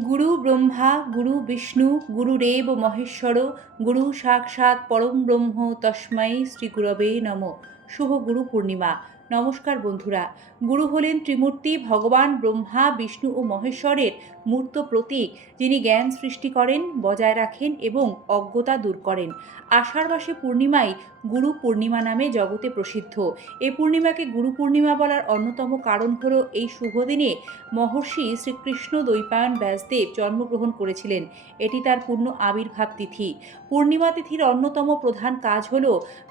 গুরু ব্রহ্মা, গুরু বিষ্ণু, গুরু RAB Maheshwar, গুরু সাক্ষাৎ পরম ব্রহ্ম তস্মাই শ্রী গুরবে নম। শুভ গুরু পূর্ণিমা। নমস্কার বন্ধুরা। গুরু হলেন ত্রিমূর্তি ভগবান ব্রহ্মা, বিষ্ণু ও মহেশ্বরের মূর্ত প্রতীক যিনি জ্ঞান সৃষ্টি করেন, বজায় রাখেন এবং অজ্ঞতা দূর করেন। আষাঢ় মাসে পূর্ণিমাই গুরু পূর্ণিমা নামে জগতে প্রসিদ্ধ। এ পূর্ণিমাকে গুরু পূর্ণিমা বলার অন্যতম কারণ হল এই শুভ দিনে মহর্ষি শ্রীকৃষ্ণ দ্বৈপায়ন ব্যাসদেব জন্মগ্রহণ করেছিলেন। এটি তার পূর্ণ আবির্ভাব তিথি। পূর্ণিমা তিথির অন্যতম প্রধান কাজ হল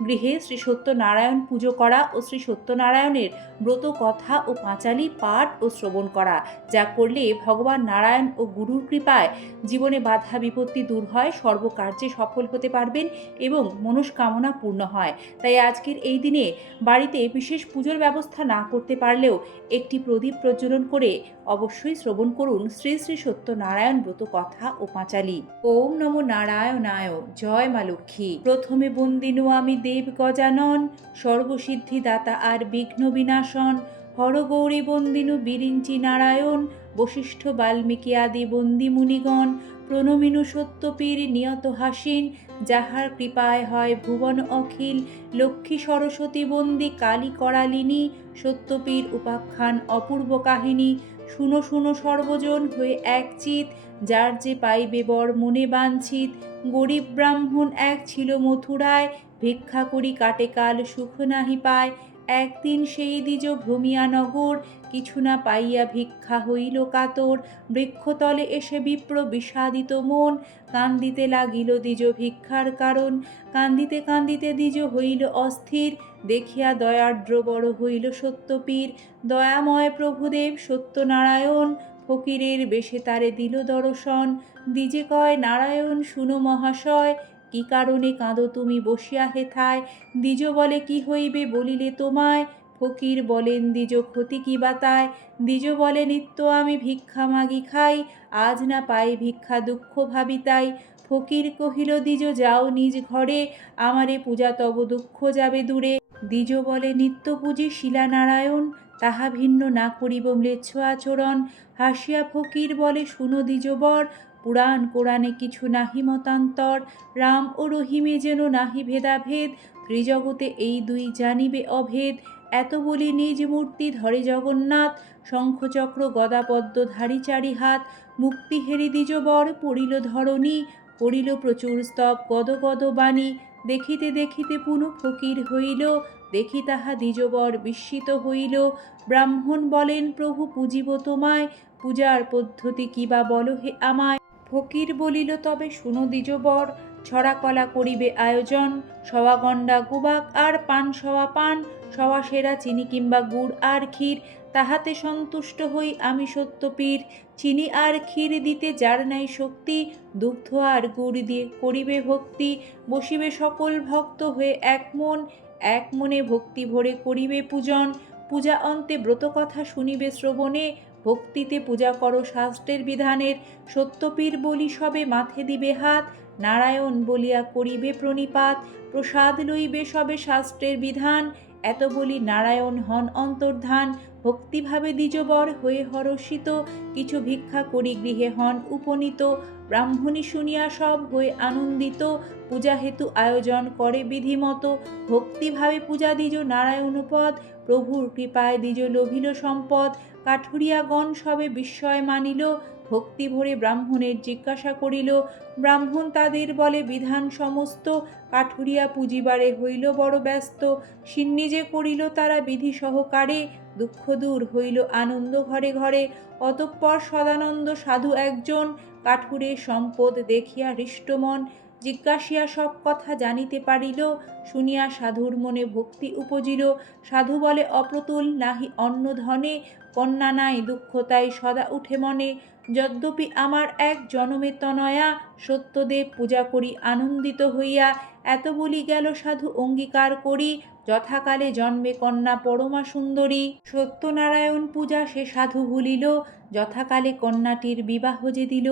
গৃহে শ্রী সত্যনারায়ণ পুজো করা ও শ্রী সত্যনারায়ণের ব্রত কথা ও পাঁচালি পাঠ ও শ্রবণ করা, যা করলে ভগবান নারায়ণ ও গুরুর কৃপায় জীবনে বাধা বিপত্তি দূর হয়, সর্বকার্যে সফল হতে পারবেন এবং মনস্কামনা পূর্ণ হয়। তাই আজকের এই দিনে বাড়িতে বিশেষ পুজোর ব্যবস্থা না করতে পারলেও একটি প্রদীপ প্রজ্বলন করে অবশ্যই শ্রবণ করুন শ্রী শ্রী সত্যনারায়ণ ব্রত কথা ও পাঁচালি। ওম নমো নারায়ণায়। জয় মা লক্ষ্মী। প্রথমে বন্দিনু আমি দেব গজানন সর্বসিদ্ধি দাতা আর বিঘ্ন বিনাশন। হরগৌরী বন্দিনু বিরিঞ্চি নারায়ণ বশিষ্ঠ বাল্মীকি আদি বন্দি মুনিগণ প্রণমিনু সত্যপীর নিয়ত হাসিন, যাহার কৃপায় হয় ভুবন অখিল, লক্ষ্মী সরস্বতী বন্দি কালী করালিনী, সত্যপীর উপাখ্যান অপূর্ব কাহিনী। শুনো শুনো সর্বজন হয়ে এক চিত, যার যে পাইবে বর মনে বাঞ্ছিত। গরিব ব্রাহ্মণ এক ছিল মথুরায়, ভিক্ষা করি কাটে কাল সুখ নাহি পায়। একদিন সেই দ্বিজ ভ্রমিয়া নগর, কিছু না পাইয়া ভিক্ষা হইল কাতর। বৃক্ষতলে এসে বিপ্র বিষাদিত মন, কান্দিতে লাগিল দ্বিজ ভিক্ষার কারণ। কান্দিতে কান্দিতে দ্বিজ হইল অস্থির, দেখিয়া দয়ার্দ্র বড় হইল সত্যপীর। দয়াময় প্রভুদেব সত্যনারায়ণ, ফকিরের বেশে তারে দিল দর্শন। দ্বিজে কয়, নারায়ণ, শুনো মহাশয় কি কারণে কাঁদো তুমি বসিয়া হেথায়? দ্বিজ বলে কি হইবে বলিলে তোমায়? ফকির বলেন, দ্বিজ ক্ষতি কি বাতায় দ্বিজ বলে, নিত্য আমি ভিক্ষা মাগি খাই, আজ না পাই ভিক্ষা দুঃখ ভাবি তাই। ফকির কহিল, দ্বিজ যাও নিজ ঘরে, আমারে পূজা তব দুঃখ যাবে দূরে। দ্বিজ বলে, নিত্য পূজি শিলানারায়ণ তাহা ভিন্ন না করিব ম্লেচ্ছ আচরণ। হাসিয়া ফকির বলে, শুনো দ্বিজবর পুরাণ কোরআনে কিছু নাহি মতান্তর, রাম ও রহিমে যেন নাহি ভেদাভেদ, ত্রিজগতে এই দুই জানিবে অভেদ। এত বলি নিজ মূর্তি ধরে জগন্নাথ, শঙ্খচক্র গদাপদ্ম ধারি চারি হাত, মুক্তি হেরি দ্বিজবর পড়িল ধরণী, পড়িল প্রচুর স্তব গদ গদ বাণী। দেখিতে দেখিতে পুনঃ ফকির হইল, দেখি তাহা দ্বিজবর বিস্মিত হইল। ব্রাহ্মণ বলেন, প্রভু পুজিব তোমায়, পূজার পদ্ধতি কিবা বলো হে আমায়? ফকির বলিল, তবে শুনো দ্বিজবর, ছড়া কলা করিবে আয়োজন, সওয়া গন্ডা গুবাক আর পান সওয়া পান, সওয়া সেরা চিনি কিংবা গুড় আর ক্ষীর, তাহাতে সন্তুষ্ট হই আমি সত্যপীর। চিনি আর ক্ষীর দিতে যার নাই শক্তি, দুগ্ধ আর গুড় দিয়ে করিবে ভক্তি। বসিবে সকল ভক্ত হয়ে এক মন, এক মনে ভক্তি ভরে করিবে পূজন। পূজা অন্তে ব্রত কথা শুনিবে শ্রবণে ভক্তিতে পূজা করো শাস্ত্রের বিধানের, সত্যপীর বলি সবে মাথে দিবে হাত, নারায়ণ বলিয়া করিবে প্রণিপাত, প্রসাদ লইবে সবে শাস্ত্রের বিধান, এত বলি নারায়ণ হন অন্তর্ধান, ভক্তিভাবে দ্বিজবর হয়ে হরষিত, কিছু ভিক্ষা করি গৃহে হন উপনীত, ব্রাহ্মণী শুনিয়া সব হয়ে আনন্দিত, পূজা হেতু আয়োজন করে বিধিমতো, ভক্তিভাবে পূজা দ্বিজ নারায়ণপদ, প্রভুর কৃপায় দ্বিজ লোভিল সম্পদ কাঠুরিয়াগণ সবে বিস্ময় মানিল, ভক্তি ভরে ব্রাহ্মণের জিজ্ঞাসা করিল, ব্রাহ্মণ তাদের বলে, বিধান সমস্ত, কাঠুরিয়া পুঁজিবারে হইল বড় ব্যস্ত, সিন্নি যে করিল তারা বিধি সহকারে, দুঃখ দূর হইল আনন্দ ঘরে ঘরে, অতঃপর সদানন্দ সাধু একজন, কাঠুরে সম্পদ দেখিয়া হৃষ্টমন জিজ্ঞাসিয়া সব কথা জানিতে পারিল, শুনিয়া সাধুর মনে ভক্তি উপজিল, সাধু বলে অপ্রতুল নাহি অন্য ধনে কন্যা নাই দুঃখ তাই সদা উঠে মনে। যদ্যপি আমার এক জনমে তনয়া, সত্যদেব পূজা করি, আনন্দিত হইয়া এত বলি গেল সাধু অঙ্গীকার করি, যথাকালে জন্মে কন্যা পরমা সুন্দরী। সত্যনারায়ণ পূজা সে সাধু ভুলিল, যথাকালে কন্যাটির বিবাহ যে দিল,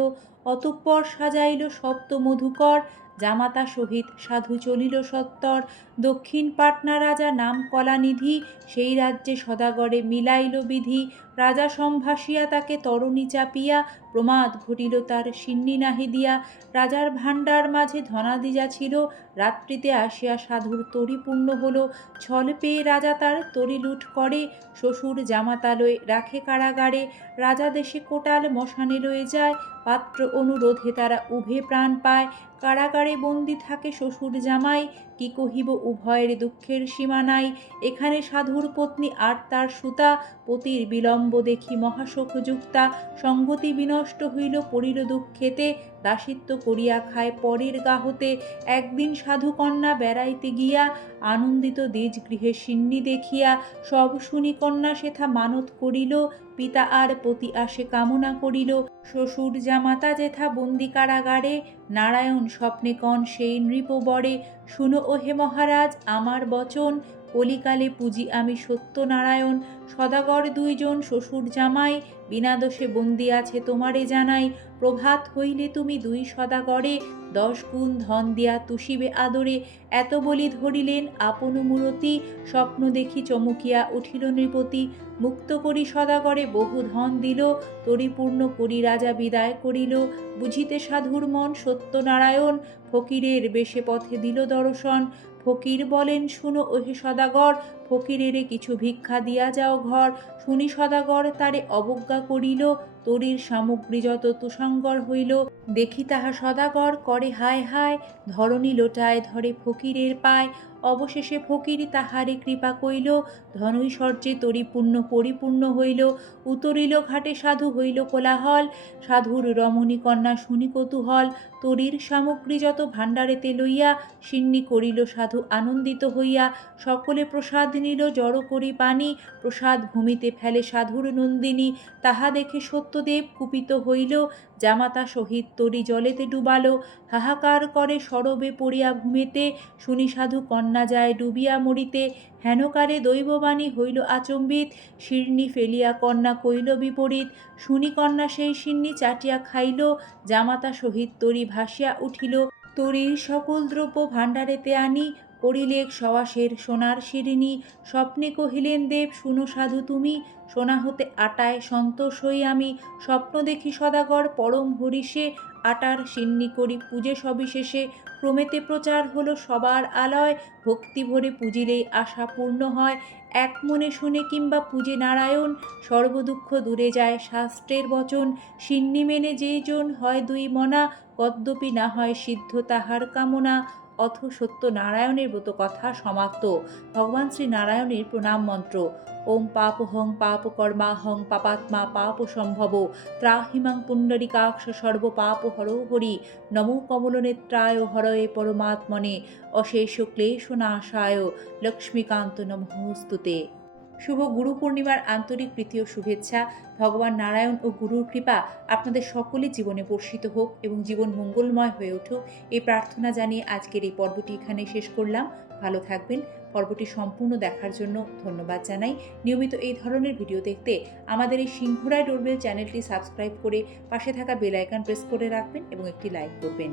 অতঃপর সাজাইল সপ্ত মধুকর জামাতা সহিত সাধু চলিল সত্তর, দক্ষিণ পাটনা রাজা নাম কলানিধি, সেই রাজ্যে সদাগরে মিলাইল বিধি, রাজা সম্ভাসিয়া তাকে তরণী চাপিয়া, প্রমাদ ঘটিল তার সিন্নি নাহি দিয়া, রাজার ভাণ্ডার মাঝে ধনাদি যা ছিল, রাত্রিতে আসিয়া সাধুর তরি পূর্ণ হলো, ছল পেয়ে রাজা তার তরি লুট করে, শ্বশুর জামাতালয় রাখে কারাগারে, রাজা দেশে কোটাল মশানে রয়ে যায়, পাত্র অনুরোধে তারা উভে প্রাণ পায় কারাগারে বন্দি থাকে শ্বশুর জামাই কি কহিব উভয়ের দুঃখের সীমা নাই এখানে সাধুর পত্নী আর তার সুতা, পতির বিলম্ব দেখি মহাশোকযুক্তা, সঙ্গতি বিনষ্ট হইল পড়িল দুঃখেতে, দাসিত্ব করিয়া খায় পরের গাহতে। একদিন সাধু কন্যা বেড়াইতে গিয়া আনন্দিত দ্বিজ গৃহে সিন্নি দেখিয়া সব শুনি কন্যা সেথা মানত করিল, পিতা আর পতি আসে কামনা করিল, শ্বশুর জামাতা যেথা বন্দি কারাগারে, নারায়ণ স্বপ্নে কন সেই নৃপ বরে শুনো ও হে মহারাজ আমার বচন। কলিকালে পুজি আমি সত্যনারায়ণ। সদাগর দুইজন শ্বশুর জামাই বিনা দোষে বন্দি আছে তোমারে জানাই। প্রভাত হইলে তুমি দুই সদাগরে, দশ গুণ ধন দিয়া তুষিবে আদরে। এত বলি ধরিলেন আপন মূরতি, স্বপ্ন দেখি চমকিয়া উঠিল নৃপতি। মুক্ত করি সদাগরে বহু ধন দিল তরিপূর্ণ করি রাজা বিদায় করিল। বুঝিতে সাধুর মন সত্যনারায়ণ, ফকিরের বেশে পথে দিল দর্শন। ফকির বলেন, শুনো ওহে সদাগর ফকিরেরে কিছু ভিক্ষা দিয়া যাও ঘর। শুনি সদাগর তারে অবজ্ঞা করিল, তরির সামগ্রী যত তুষাঙ্গর হইল। দেখি তাহা সদাগর করে হায় হায়, ধরণী লোটায় ধরে ফকিরের পায়। অবশেষে ফকির তাহারে কৃপা কইল ধনৈশ্বর্যে তরিপূর্ণ পরিপূর্ণ হইল, উতরিল ঘাটে সাধু হইল কোলাহল, সাধুর রমণী কন্যা শুনি কৌতূহল, তরির সামগ্রী যত ভাণ্ডারেতে লইয়া সিন্নি করিল সাধু আনন্দিত হইয়া, সকলে প্রসাদ নিল জড়ো করি পানি, প্রসাদ ভূমিতে ফেলে সাধুর নন্দিনী, তাহা দেখে সত্যদেব কুপিত হইল জামাতা সহিত তরি জলেতে ডুবালো, হাহাকার করে সরবে পড়িয়া ভূমিতে শুনি সাধু কন্যা যায় ডুবিয়া মরিতে হেনকালে দৈববাণী হইল আচম্বিত শিরনি ফেলিয়া কন্যা কইল বিপরীত, শুনি কন্যা সেই শিন্নি চাটিয়া খাইল, জামাতা সহিত তরি ভাসিয়া উঠিল তরির সকল দ্রব্য ভাণ্ডারেতে আনি করিলেক সবাসের সোনার শিরিনি। স্বপ্নে কহিলেন, দেব, শুনো সাধু তুমি। সোনা হতে আটায় সন্তোষ হই আমি। স্বপ্ন দেখি সদাগর, পরম হরিষে। আটার সিন্নি করি পূজে সবিশেষে। ক্রমেতে প্রচার হলো সবার আলয়। ভক্তি ভরে পুজিলেই আশা পূর্ণ হয়। এক মনে শুনে কিংবা পূজে নারায়ণ। সর্বদুঃখ দূরে যায় শাস্ত্রের বচন। সিন্নি মেনে যেই জন হয় দুই মনা। কদ্যপি না হয় সিদ্ধ তাহার কামনা। অথ সত্য নারায়ণের ব্রত কথা সমাপ্ত। ভগবান শ্রী নারায়ণের প্রণাম মন্ত্র। ওম পাপ হং পাপ কর্মা হং পাপাত্মা পাপ সম্ভব। ত্রাহিমাং পুণ্ডরিকাক্ষ সর্ব পাপ হর হরি। নমো কমলনেত্রায় হরয়ে পরমাত্মনে। অশেষ ক্লেশ নাশায় লক্ষ্মীকান্ত নমস্তুতে শুভ গুরু পূর্ণিমার আন্তরিক প্রীতি ও শুভেচ্ছা। ভগবান নারায়ণ ও গুরুর কৃপা আপনাদের সকলের জীবনে বর্ষিত হোক এবং জীবন মঙ্গলময় হয়ে উঠুক। এই প্রার্থনা জানিয়ে আজকের এই পর্বটি এখানে শেষ করলাম। ভালো থাকবেন। পর্বটি সম্পূর্ণ দেখার জন্য ধন্যবাদ জানাই। নিয়মিত এই ধরনের ভিডিও দেখতে আমাদের এই সিংহরায় ডোরবেল চ্যানেলটি সাবস্ক্রাইব করে পাশে থাকা বেল প্রেস করে রাখবেন এবং একটি লাইক করবেন।